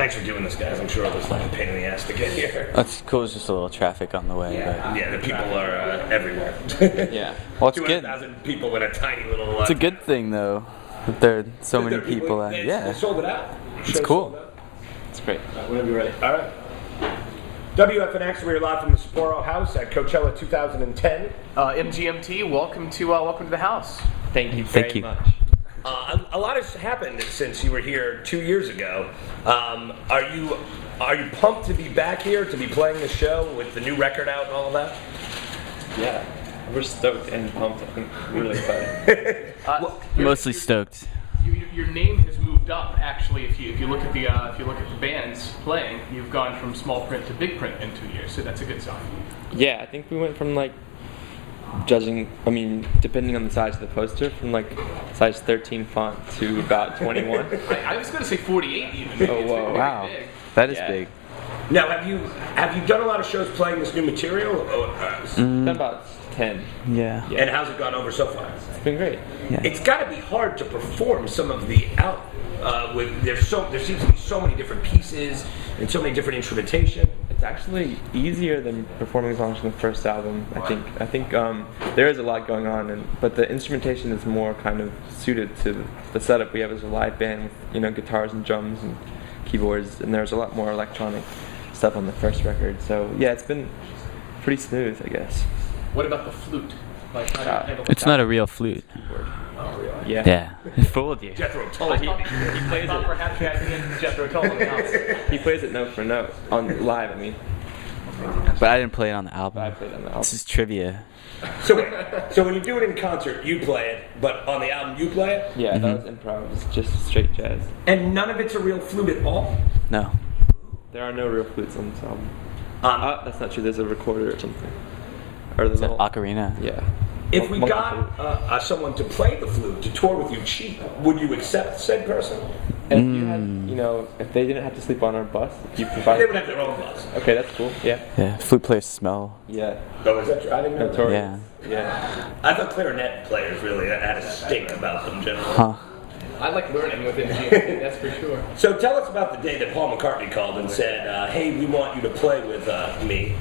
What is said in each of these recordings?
Thanks for doing this, guys. I'm sure it was like a pain in the ass to get here. That's cool. It's just a little traffic on the way. Yeah, But the people are everywhere. yeah. Well, it's good. 200,000 people in a tiny little. It's a good thing though. That there are so many people. They sold it out. It's cool. It's great. Whenever you're ready. All right. WFNX, we're live from the Sapporo house at Coachella 2010. MGMT, welcome to the house. Thank you very much. A lot has happened since you were here 2 years ago. Are you pumped to be back here, to be playing the show with the new record out and all of that? Yeah, we're stoked and pumped. I'm really excited. Mostly stoked. Your name has moved up actually. If you look at the bands playing, you've gone from small print to big print in 2 years. So that's a good sign. Yeah, I think we went from depending on the size of the poster, from size 13 font to about 21. I was going to say 48 even. Oh, whoa. Wow. Big. That is big. Now, have you done a lot of shows playing this new material? Done about 10. Yeah. And how's it gone over so far? It's been great. Yeah. It's got to be hard to perform some of the out. There seems to be so many different pieces and so many different instrumentation. It's actually easier than performing songs from the first album. I think there is a lot going on, but the instrumentation is more kind of suited to the setup we have as a live band with guitars and drums and keyboards, and there's a lot more electronic stuff on the first record. So yeah, it's been pretty smooth, I guess. What about the flute? How do you handle It's not a real flute. Oh, really? Yeah. Yeah. Fooled you. Jethro told He plays thought it. perhaps you had me and Jethro Tull in the house. He plays it note for note on live. But I didn't play it on the album. I played it on the album. This is trivia. So when you do it in concert, you play it, but on the album, you play it? Yeah, that was improv. It's just straight jazz. And none of it's a real flute at all? No. There are no real flutes on this album. That's not true. There's a recorder or something. Or the Is that little ocarina? Yeah. If we Monkey got flute. someone to play the flute, to tour with you cheap, would you accept said person? And if you had, if they didn't have to sleep on our bus, if you They provided. would have their own bus. Okay, that's cool. Yeah. Yeah. Flute players smell. Yeah. Oh, is that true? I didn't know that. Notorious. Yeah. Yeah. I thought clarinet players really had a stink about them generally. Huh. I like learning with MGMT, that's for sure. So tell us about the day that Paul McCartney called and said, hey, we want you to play with me.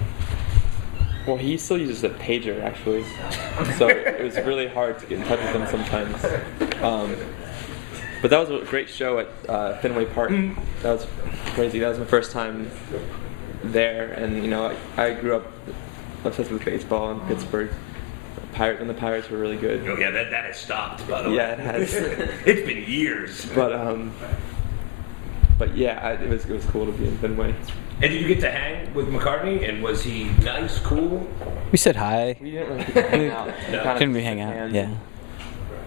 Well, he still uses a pager actually, so it was really hard to get in touch with him sometimes. But that was a great show at Fenway Park. That was crazy. That was my first time there, and I grew up obsessed with baseball in Pittsburgh. When the Pirates were really good. Oh yeah, that has stopped, by the way. Yeah, it has. It's been years. But yeah, it was cool to be in Fenway. And did you get to hang with McCartney? And was he nice, cool? We said hi. We didn't really get to hang out. No. Kind of Couldn't we shook hang out? hands Yeah.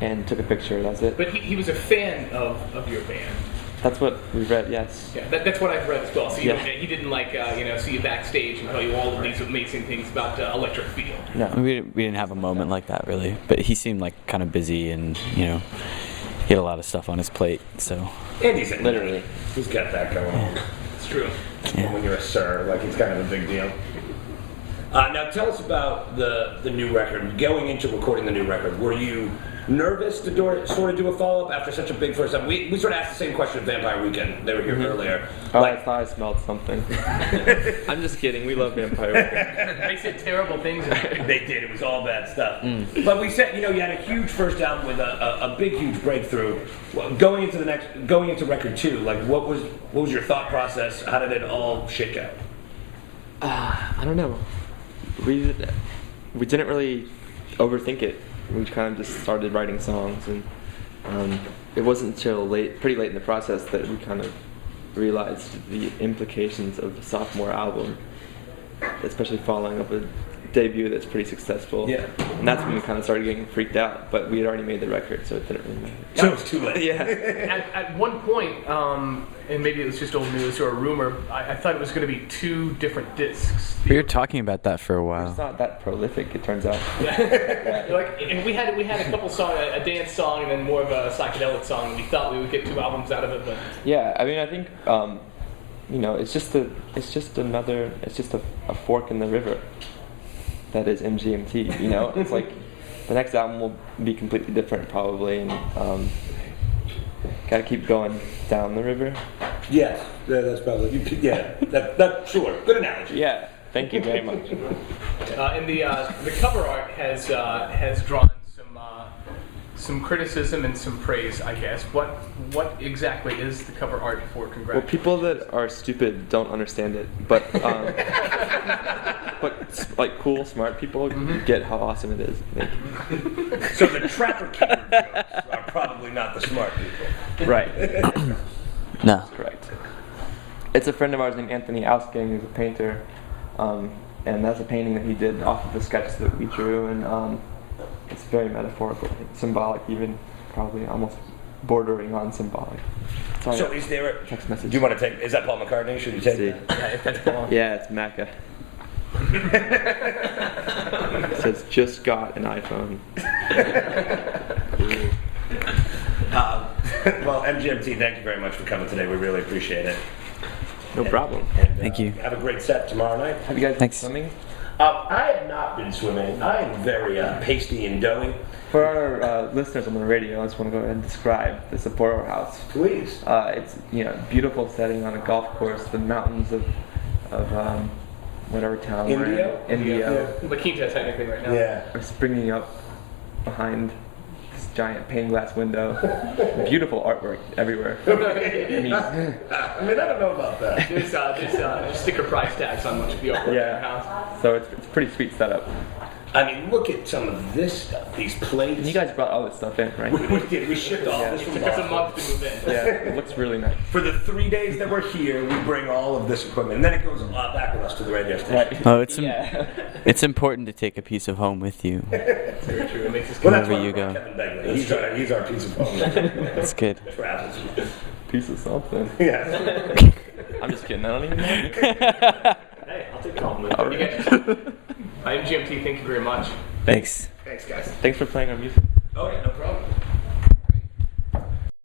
And took a picture. That's it. But he was a fan of your band. That's what we read. Yes. Yeah, that's what I've read as well. So he didn't see you backstage and tell you all of these amazing things about Electric Feel. No. We didn't have a moment like that really, but he seemed like kind of busy and he had a lot of stuff on his plate. So. And he's Literally. He's got that going on. It's true. Yeah. When you're a sir, it's kind of a big deal. Now tell us about the new record. Going into recording the new record, were you nervous to sort of do a follow-up after such a big first time? We sort of asked the same question at Vampire Weekend. They were here earlier. Oh, I thought I smelled something. I'm just kidding. We love Vampire Weekend. They said terrible things. They did. It was all bad stuff. But we said, you had a huge first album with a big, huge breakthrough. Going into record 2, what was your thought process? How did it all shake out? I don't know. We didn't really overthink it. We kind of just started writing songs, and it wasn't until pretty late in the process that we kind of realized the implications of the sophomore album, especially following up a debut that's pretty successful. Yeah. And that's when we kind of started getting freaked out, but we had already made the record, so it didn't really matter. So it was too late. Yeah. At one point, and maybe it was just old news or a rumor, I thought it was going to be 2 different discs. We were talking about that for a It's while. not that prolific, it turns out. And we had a couple songs, a dance song, and then more of a psychedelic song. And we thought we would get 2 albums out of it, but Yeah, I mean, I think it's just a fork in the river. That is MGMT. It's like the next album will be completely different probably, and gotta keep going down the river. Yes, that's probably, that sure, good analogy. Yeah, thank you very much. And the cover art has drawn some criticism and some praise, I guess. What exactly is the cover art for Well, Congratulations? people that are stupid don't understand it, but like cool, smart people get how awesome it is. So the Trapper Keeper jokes are probably not the smart people. Right. No. Correct. It's a friend of ours named Anthony Ausking, who's a painter, and that's a painting that he did off of the sketch that we drew, and it's very metaphorical, symbolic, even probably almost bordering on symbolic. Sorry, So is there a text message. Do you want to take? Is that Paul McCartney? Should you take See. that? Yeah, it's Mecca. It says just got an iPhone. Well, MGMT, thank you very much for coming today. We really appreciate it. No problem. And, Thank you. Have a great set tomorrow night. Have you guys been Thanks. swimming? I have not been swimming. I am very pasty and doughy. For our listeners on the radio, I just want to go ahead and describe the Sapporo house. Please. It's beautiful setting on a golf course, the mountains of whatever town we're in. Indio. La Quinta, technically, right now. Yeah. Are springing up behind this giant pane glass window. Beautiful artwork everywhere. I mean, I don't know about that. There's sticker price tags on much of the artwork in the Yeah. house. So it's a pretty sweet setup. I mean, look at some of this stuff. These plates. And you guys brought all this stuff in, right? We did. We shipped all this from It took us a Boston. month to move in. Yeah, it looks really nice. For the 3 days that we're here, we bring all of this equipment, and then it goes back with us to the radio station. Right. Oh, it's Yeah. it's important to take a piece of home with you. Very true. It makes us Well, that's Wherever why you we brought go. Kevin Begley. He's our piece of home. It's good. Travels. Piece of something. Yeah. I'm just kidding. I don't even know. Hey, I'll take the compliment. All You right. guys, I'm GMT. Thank you very much. Thanks. Thanks, guys. Thanks for playing our music. Oh yeah, no problem.